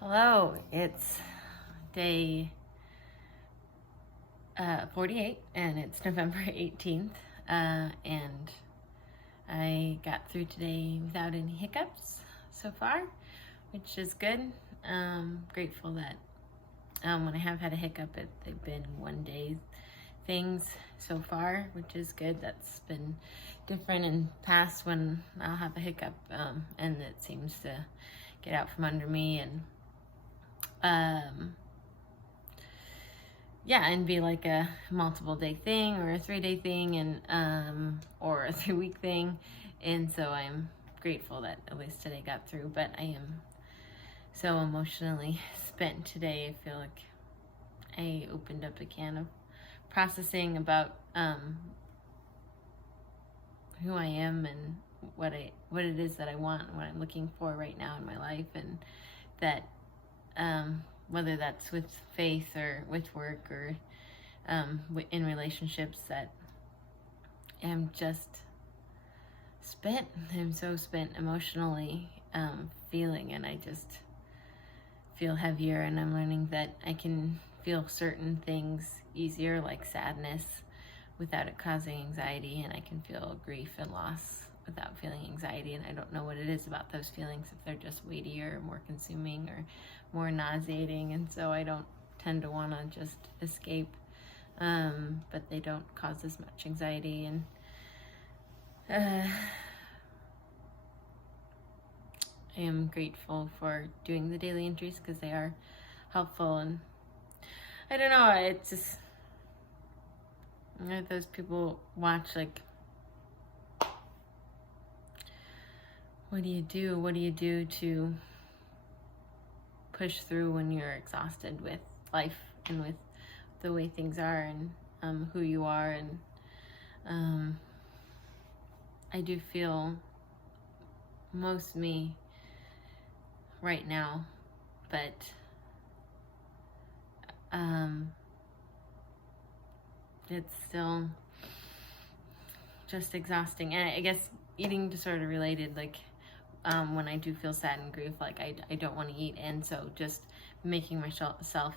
Hello, it's day 48 and it's November 18th, and I got through today without any hiccups so far, which is good. Grateful that when I have had a hiccup, they've been one day things so far, which is good. That's been different in past when I'll have a hiccup, and it seems to get out from under me and and be like a multiple day thing or a 3-day thing and or a 3-week thing. And so I'm grateful that at least today got through, but I am so emotionally spent today. I feel like I opened up a can of processing about who I am and what it is that I want, what I'm looking for right now in my life, and that whether that's with faith or with work or in relationships, that I'm just spent. I'm so spent emotionally feeling, and I just feel heavier, and I'm learning that I can feel certain things easier, like sadness, without it causing anxiety, and I can feel grief and loss without feeling anxiety. And I don't know what it is about those feelings, if they're just weightier or more consuming or more nauseating, and so I don't tend to want to just escape, but they don't cause as much anxiety. And I am grateful for doing the daily entries because they are helpful. And I don't know, it's just, those people watch, like, what do you do? What do you do to push through when you're exhausted with life and with the way things are and who you are? And I do feel most me right now, but it's still just exhausting. And I guess eating disorder related, like when I do feel sad and grief, like I don't want to eat, and so just making myself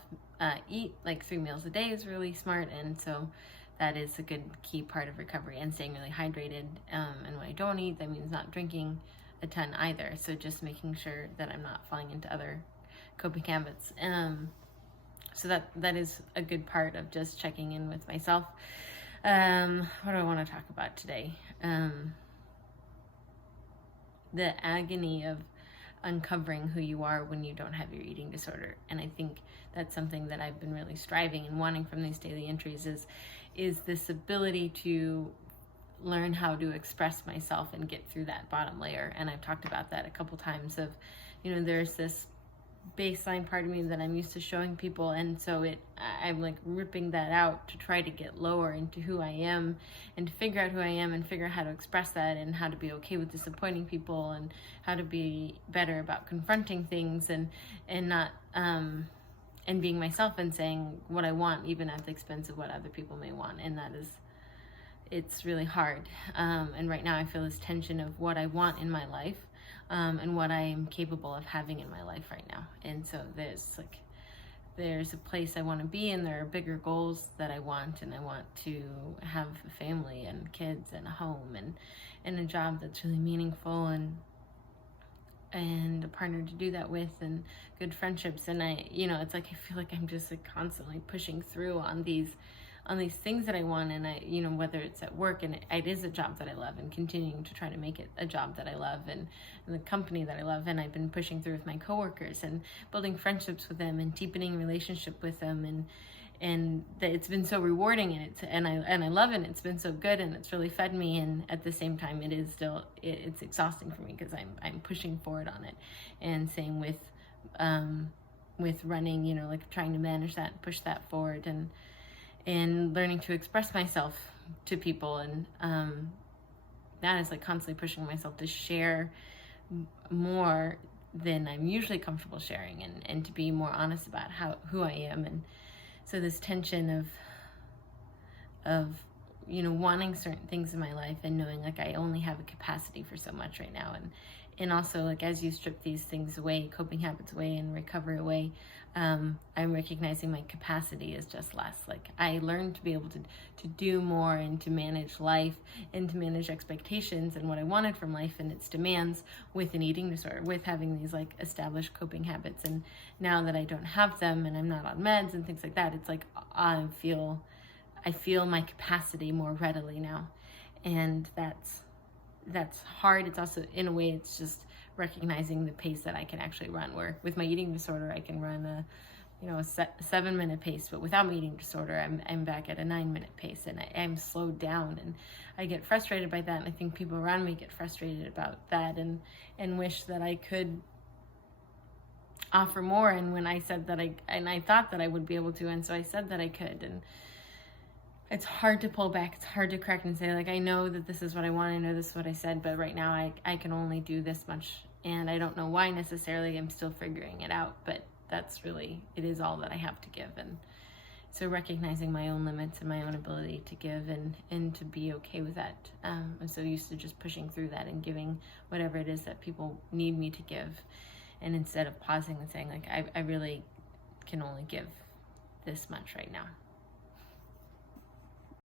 eat like 3 meals a day is really smart. And so that is a good key part of recovery, and staying really hydrated. And when I don't eat, that means not drinking a ton either, so just making sure that I'm not falling into other coping habits. So that is a good part of just checking in with myself. What do I want to talk about today? The agony of uncovering who you are when you don't have your eating disorder. And I think that's something that I've been really striving and wanting from these daily entries, is this ability to learn how to express myself and get through that bottom layer. And I've talked about that a couple times of, there's this baseline part of me that I'm used to showing people, and so I'm like ripping that out to try to get lower into who I am, and to figure out who I am and figure out how to express that, and how to be okay with disappointing people, and how to be better about confronting things and not and being myself and saying what I want, even at the expense of what other people may want. And it's really hard. And right now I feel this tension of what I want in my life, and what I am capable of having in my life right now. And so there's a place I want to be, and there are bigger goals that I want, and I want to have a family and kids and a home and a job that's really meaningful, and a partner to do that with, and good friendships. And it's like I feel like I'm just like constantly pushing through on these things that I want. And whether it's at work, and it is a job that I love, and continuing to try to make it a job that I love, and the company that I love. And I've been pushing through with my coworkers and building friendships with them and deepening relationship with them, and that it's been so rewarding, and I love it, and it's been so good, and it's really fed me. And at the same time, it is still it's exhausting for me because I'm pushing forward on it. And same with running, like trying to manage that and push that forward, and learning to express myself to people. And that is like constantly pushing myself to share more than I'm usually comfortable sharing, and to be more honest about who I am. And so this tension of wanting certain things in my life, and knowing like I only have a capacity for so much right now, And also, like, as you strip these things away, coping habits away and recovery away, I'm recognizing my capacity is just less. Like, I learned to be able to do more and to manage life and to manage expectations and what I wanted from life and its demands with an eating disorder, with having these like established coping habits. And now that I don't have them and I'm not on meds and things like that, it's like I feel my capacity more readily now. And that's hard. It's also, in a way, it's just recognizing the pace that I can actually run, where with my eating disorder I can run a 7-minute pace, but without my eating disorder I'm back at a 9-minute pace, and I'm slowed down, and I get frustrated by that. And I think people around me get frustrated about that and wish that I could offer more. And when I said that I thought that I would be able to, and so I said that I could, and it's hard to pull back. It's hard to correct and say, like, I know that this is what I want. I know this is what I said, but right now I can only do this much. And I don't know why necessarily. I'm still figuring it out, but that's really, it is all that I have to give. And so recognizing my own limits and my own ability to give and to be okay with that. I'm so used to just pushing through that and giving whatever it is that people need me to give. And instead of pausing and saying, like, I really can only give this much right now.